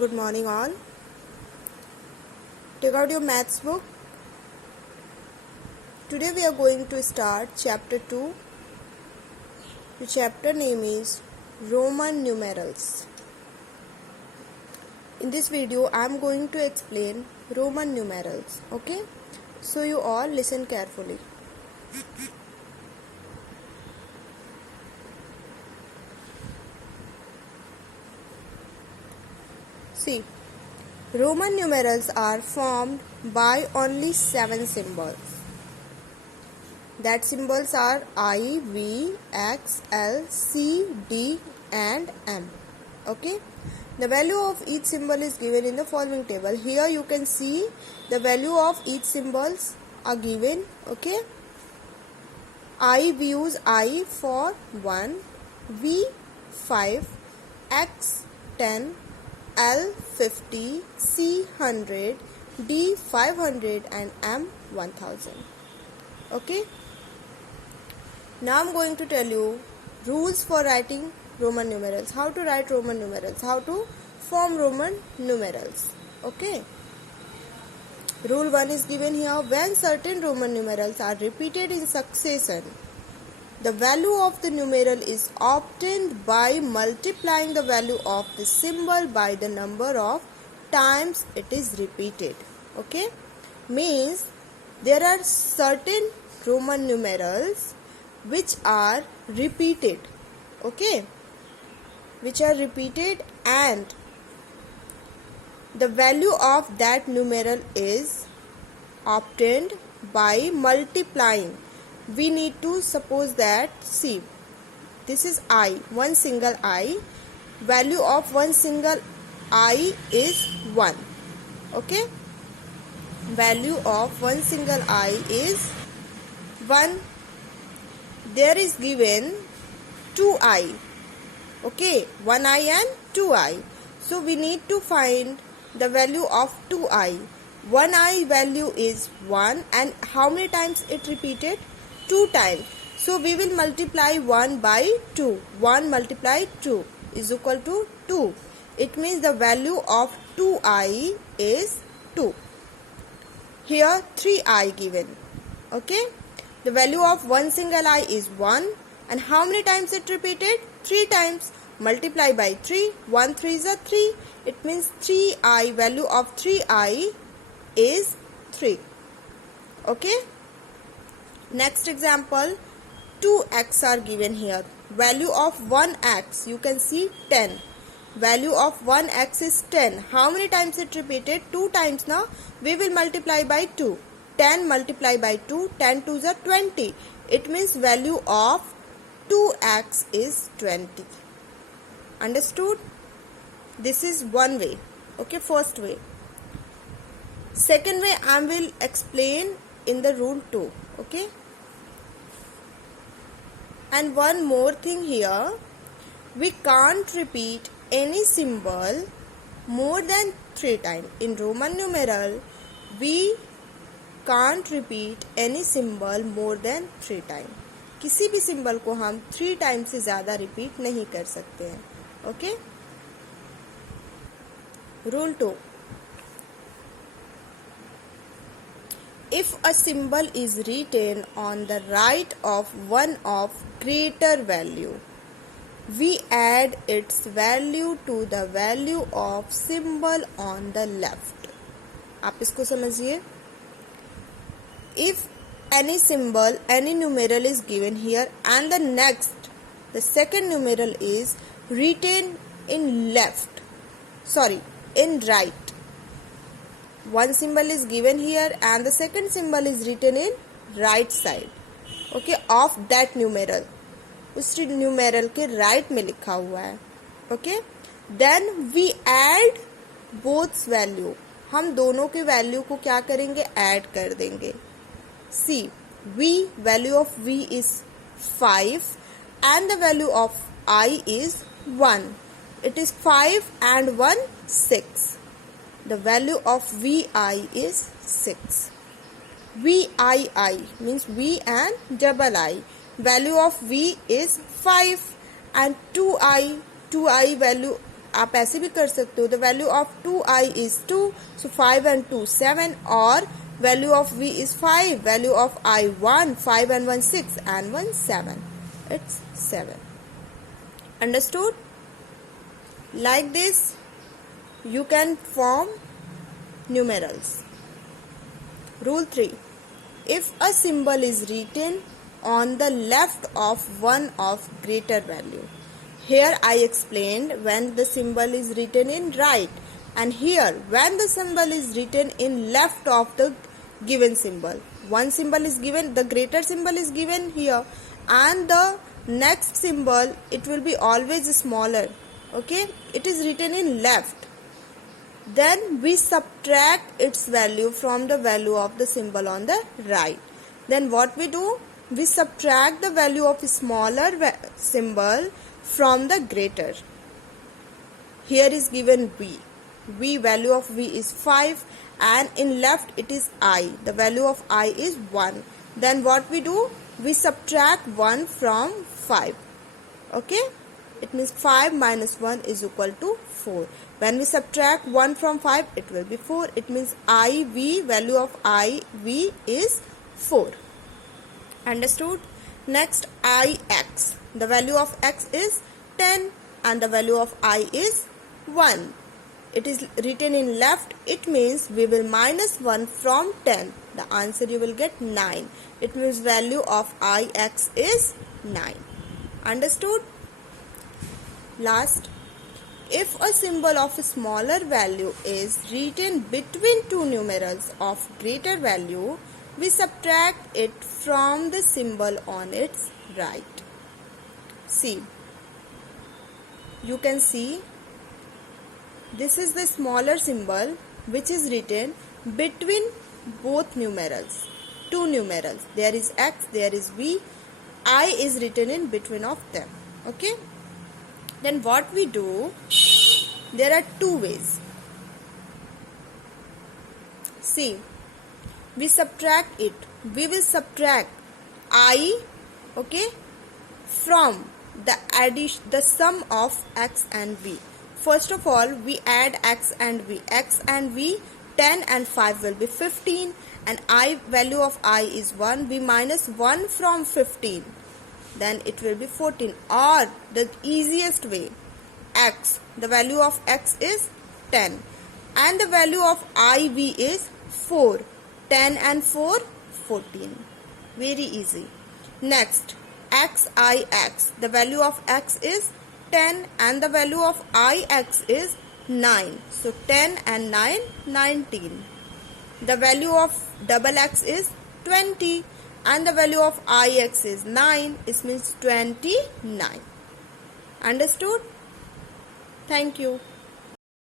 Good morning all. Take out your maths book. Today we are going to start chapter 2. The chapter name is Roman numerals. In this video I am going to explain Roman numerals. Okay? So you all listen carefully. See, Roman numerals are formed by only 7 symbols. That symbols are I, V, X, L, C, D and M. Okay. The value of each symbol is given in the following table. Here you can see the value of each symbols are given. Okay. We use I for 1, V 5, X 10, L 50, C 100, D 500 and M 1000. Okay. Now I am going to tell you rules for writing Roman numerals. How to write Roman numerals. How to form Roman numerals. Okay. Rule 1 is given here. When certain Roman numerals are repeated in succession, the value of the numeral is obtained by multiplying the value of the symbol by the number of times it is repeated. Okay. Means there are certain Roman numerals which are repeated. Okay. Which are repeated and the value of that numeral is obtained by multiplying. We need to suppose that, see, this is I, one single I. Value of one single I is 1. Okay. Value of one single I is 1. There is given 2I. Okay, 1I and 2I. So we need to find the value of 2I. 1I value is 1 and how many times it repeated? 2 times. So we will multiply 1 by 2. 1 multiplied 2 is equal to 2. It means the value of 2I is 2. Here 3I given. Okay. The value of one single I is 1 and how many times it repeated? 3 times. Multiply by 3. 1 3 is a 3. It means 3I, value of 3I is 3. Okay. Next example, 2x are given here. Value of 1x, you can see 10. Value of 1x is 10. How many times it repeated? 2 times now. We will multiply by 2. 10 multiply by 2. 10 2 is a 20. It means value of 2x is 20. Understood? This is one way. Okay, first way. Second way I will explain in the rule 2. Okay. And one more thing here. We can't repeat any symbol more than 3 times. In Roman numeral, we can't repeat any symbol more than 3 times. किसी भी symbol को हम 3 times से ज़्यादा repeat नहीं कर सकते हैं. Okay. Rule 2. If a symbol is written on the right of one of greater value, we add its value to the value of symbol on the left. आप इसको समझिए. If any symbol, any numeral is given here and the second numeral is written in in right. One symbol is given here and the second symbol is written in right side. Okay, of that numeral. उस numeral के right में लिखा हुआ है. Okay, then we add both value. हम दोनों के value को क्या करेंगे? Add कर देंगे. See, value of V is 5 and the value of I is 1. It is 5 and 1, 6. The value of VI is 6. VII means V and double I. Value of V is 5 and 2I value आप ऐसे भी कर सकते हो, the value of 2i is 2, so 5 and 2 7, और value of v is 5, value of I 1, 5 and 1 6 and 1 7, it's 7. Understood? Like this you can form numerals. Rule 3. If a symbol is written on the left of one of greater value. Here I explained when the symbol is written in right, and here when the symbol is written in left of the given symbol. One symbol is given, the greater symbol is given here, and the next symbol, it will be always smaller. Okay, it is written in left. Then we subtract its value from the value of the symbol on the right. Then what we do? We subtract the value of a smaller symbol from the greater. Here is given v. Value of v is 5, and in left it is I. The value of I is 1. Then what we do? We subtract 1 from 5. Okay? It means 5 minus 1 is equal to 4. When we subtract 1 from 5, it will be 4. It means IV, value of IV is 4. Understood? Next, IX. The value of x is 10 and the value of I is 1. It is written in left. It means we will minus 1 from 10. The answer you will get 9. It means value of IX is 9. Understood? Last, if a symbol of a smaller value is written between two numerals of greater value, we subtract it from the symbol on its right. See, you can see this is the smaller symbol which is written between both numerals, two numerals. There is x, there is v, I is written in between of them. Okay? Then what we do, there are two ways. See, we subtract it. We will subtract I, okay, from the sum of x and v. First of all, we add x and v. X and v, 10 and 5 will be 15, and I, value of I is 1. We minus 1 from 15. Then it will be 14. Or the easiest way, x, the value of x is 10 and the value of IV is 4. 10 and 4, 14. Very easy. Next, XIX, the value of x is 10 and the value of IX is 9. So 10 and 9, 19. The value of double x is 20. And the value of IX is 9. It means 29. Understood? Thank you.